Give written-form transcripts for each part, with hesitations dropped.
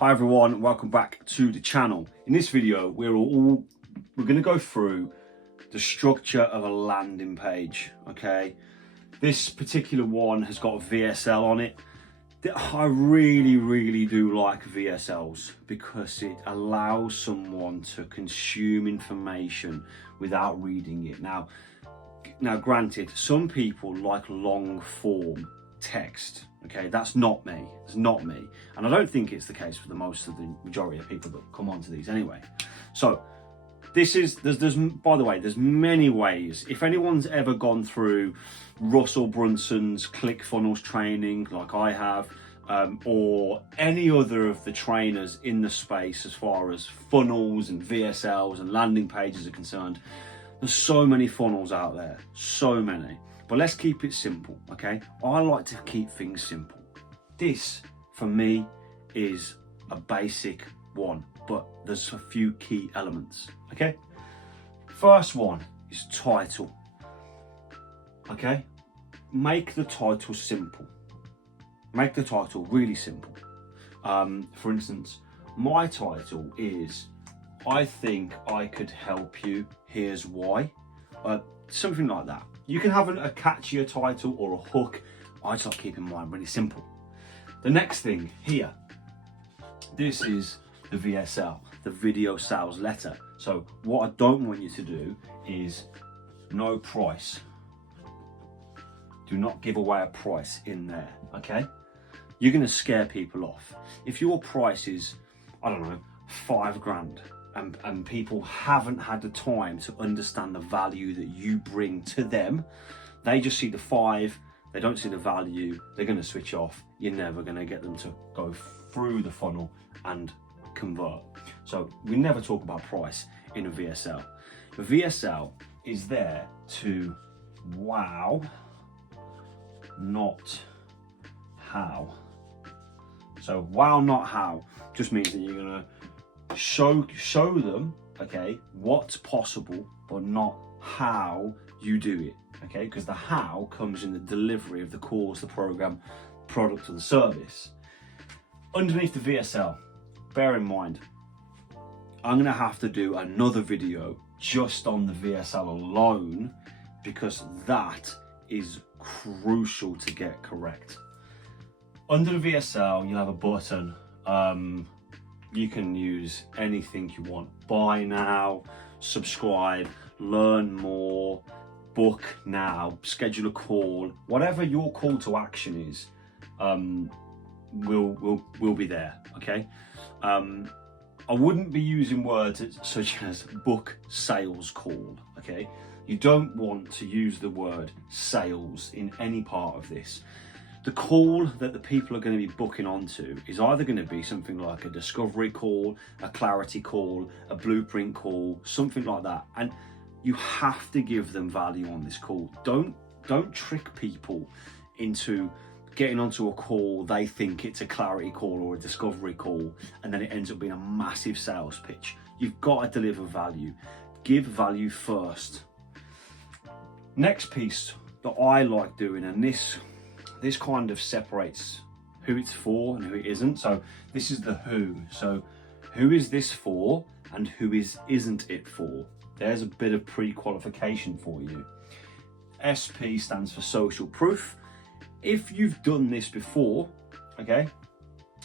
Hi everyone, welcome back to the channel. In this video, we're going to go through the structure of a landing page, okay? This particular one has got a VSL on it. I really do like VSLs because it allows someone to consume information without reading it. Now granted, some people like long form text, okay? That's not me, it's not me. And I don't think it's the case for the majority of people that come onto these anyway. So there's by the way, there's many ways. If anyone's ever gone through Russell Brunson's ClickFunnels training like I have, or any other of the trainers in the space as far as funnels and VSLs and landing pages are concerned, there's so many funnels out there, so many. But let's keep it simple, okay? I like to keep things simple. This, for me, is a basic one, but there's a few key elements, okay? First one is title, okay? Make the title simple. Make the title really simple. For instance, my title is, I think I could help you, here's why. Something like that. You can have a catchier title or a hook. I just like keeping mine really simple. The next thing here, this is the VSL, the video sales letter. So what I don't want you to do is no price. Do not give away a price in there, okay? You're gonna scare people off. If your price is, I don't know, £5,000, and people haven't had the time to understand the value that you bring to them, they just see the 5, they don't see the value, they're going to switch off. You're never going to get them to go through the funnel and convert. So we never talk about price in a VSL. The VSL is there to wow, not how. So wow, not how just means that you're going to show them, okay, what's possible, but not how you do it, okay? Because the how comes in the delivery of the course, the program, product, or the service. Underneath the VSL, bear in mind, I'm gonna have to do another video just on the VSL alone because that is crucial to get correct. Under the VSL, you'll have a button. You can use anything you want. Buy now, subscribe, learn more, book now, schedule a call. Whatever your call to action is, will be there, okay? I wouldn't be using words such as book sales call, okay? You don't want to use the word sales in any part of this. The call that the people are going to be booking onto is either going to be something like a discovery call, a clarity call, a blueprint call, something like that. And you have to give them value on this call. Don't trick people into getting onto a call they think it's a clarity call or a discovery call, and then it ends up being a massive sales pitch. You've got to deliver value. Give value first. Next piece that I like doing, and this kind of separates who it's for and who it isn't. So this is the who. So who is this for and who isn't it for? There's a bit of pre-qualification for you. SP stands for social proof. If you've done this before, okay,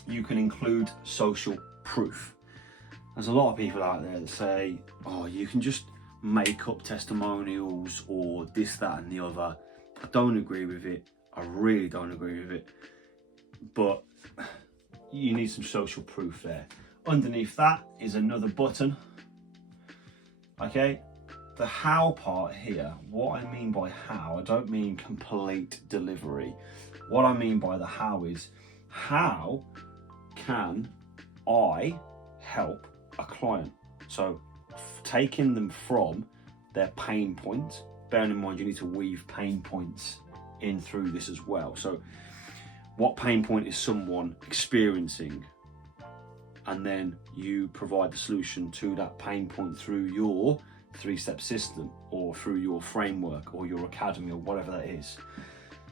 you can include social proof. There's a lot of people out there that say, oh, you can just make up testimonials or this, that, and the other. I don't agree with it. I really don't agree with it, but you need some social proof there. Underneath that is another button, okay? The how part here, what I mean by how, I don't mean complete delivery. What I mean by the how is, how can I help a client? So taking them from their pain point, bearing in mind you need to weave pain points in through this as well. So what pain point is someone experiencing, and then you provide the solution to that pain point through your 3-step system or through your framework or your academy or whatever that is.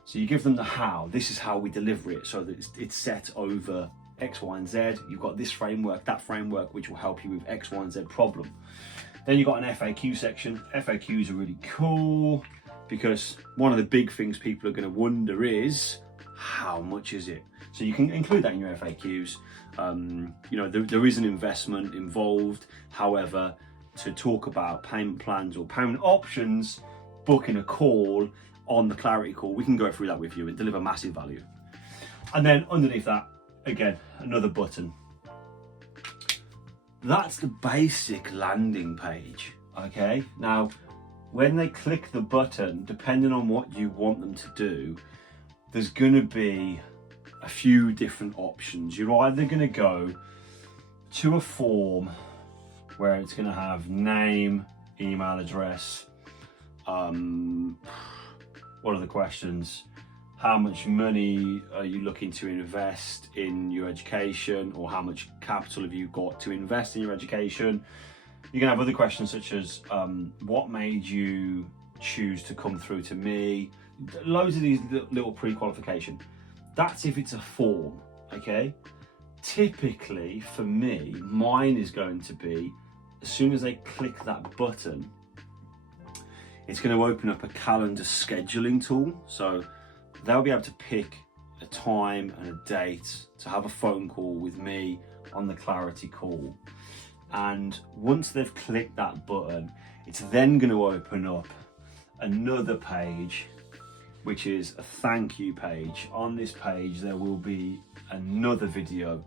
So you give them the how. This is how we deliver it, so that it's set over X, Y, and Z. You've got this framework, that framework, which will help you with X, Y, and Z problem. Then you've got an FAQ section. FAQs are really cool because one of the big things people are going to wonder is, how much is it? So you can include that in your FAQs. You know, there is an investment involved. However, to talk about payment plans or payment options, booking a call on the Clarity call, we can go through that with you and deliver massive value. And then underneath that, again, another button. That's the basic landing page, okay? Now, when they click the button, depending on what you want them to do, there's gonna be a few different options. You're either gonna go to a form where it's gonna have name, email address, what are the questions? How much money are you looking to invest in your education, or how much capital have you got to invest in your education? You can have other questions such as what made you choose to come through to me? Loads of these little pre-qualification. That's if it's a form, okay? Typically for me, mine is going to be, as soon as they click that button, it's going to open up a calendar scheduling tool. So they'll be able to pick a time and a date to have a phone call with me on the Clarity call. And once they've clicked that button, it's then going to open up another page, which is a thank you page. On this page, there will be another video.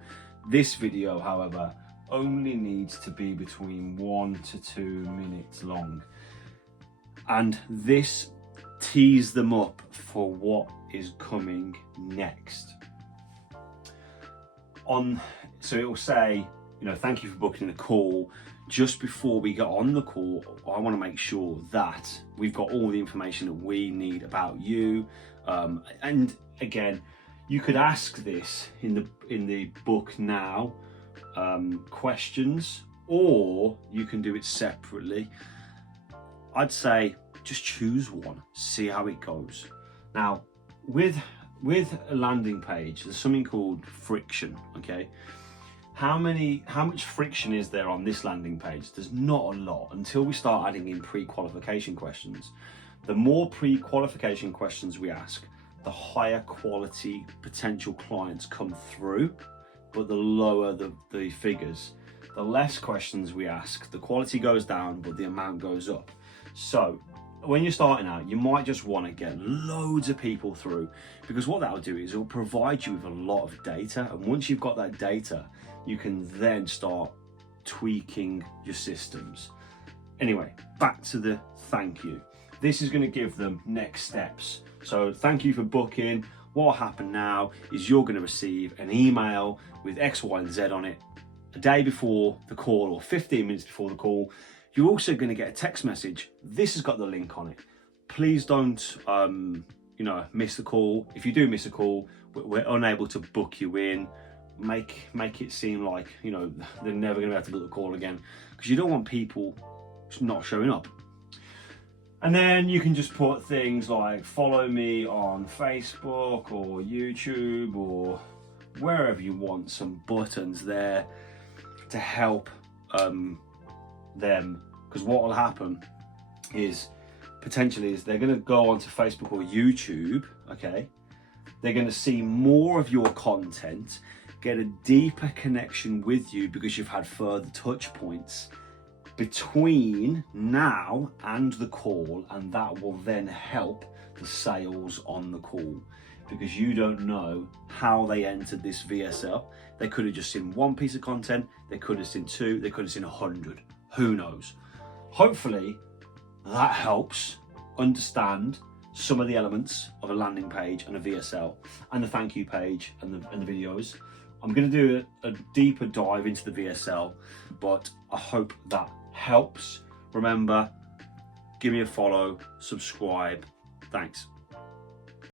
This video, however, only needs to be between 1 to 2 minutes long. And this tees them up for what is coming next. So it will say, you know, thank you for booking a call. Just before we get on the call, I want to make sure that we've got all the information that we need about you. And again, you could ask this in the book now questions, or you can do it separately. I'd say just choose one, see how it goes. Now, with a landing page, there's something called friction, okay? How much friction is there on this landing page? There's not a lot until we start adding in pre-qualification questions. The more pre-qualification questions we ask, the higher quality potential clients come through, but the lower the figures. The less questions we ask, the quality goes down, but the amount goes up. So when you're starting out, you might just want to get loads of people through, because what that'll do is it'll provide you with a lot of data. And once you've got that data, you can then start tweaking your systems. Anyway, back to the thank you. This is going to give them next steps. So thank you for booking. What will happen now is you're going to receive an email with X, Y, and Z on it a day before the call or 15 minutes before the call. You're also going to get a text message. This has got the link on it. Please don't, miss the call. If you do miss a call, we're unable to book you in. Make it seem like, they're never going to be able to book the call again, because you don't want people not showing up. And then you can just put things like follow me on Facebook or YouTube or wherever you want, some buttons there to help them, because what will happen is potentially they're going to go onto Facebook or YouTube, okay? They're going to see more of your content, get a deeper connection with you because you've had further touch points between now and the call, and that will then help the sales on the call, because you don't know how they entered this VSL. They could have just seen one piece of content, they could have seen 2, they could have seen 100, who knows. Hopefully that helps understand some of the elements of a landing page and a VSL and the thank you page and the videos. I'm going to do a deeper dive into the VSL, but I hope that helps. Remember, give me a follow, subscribe. Thanks.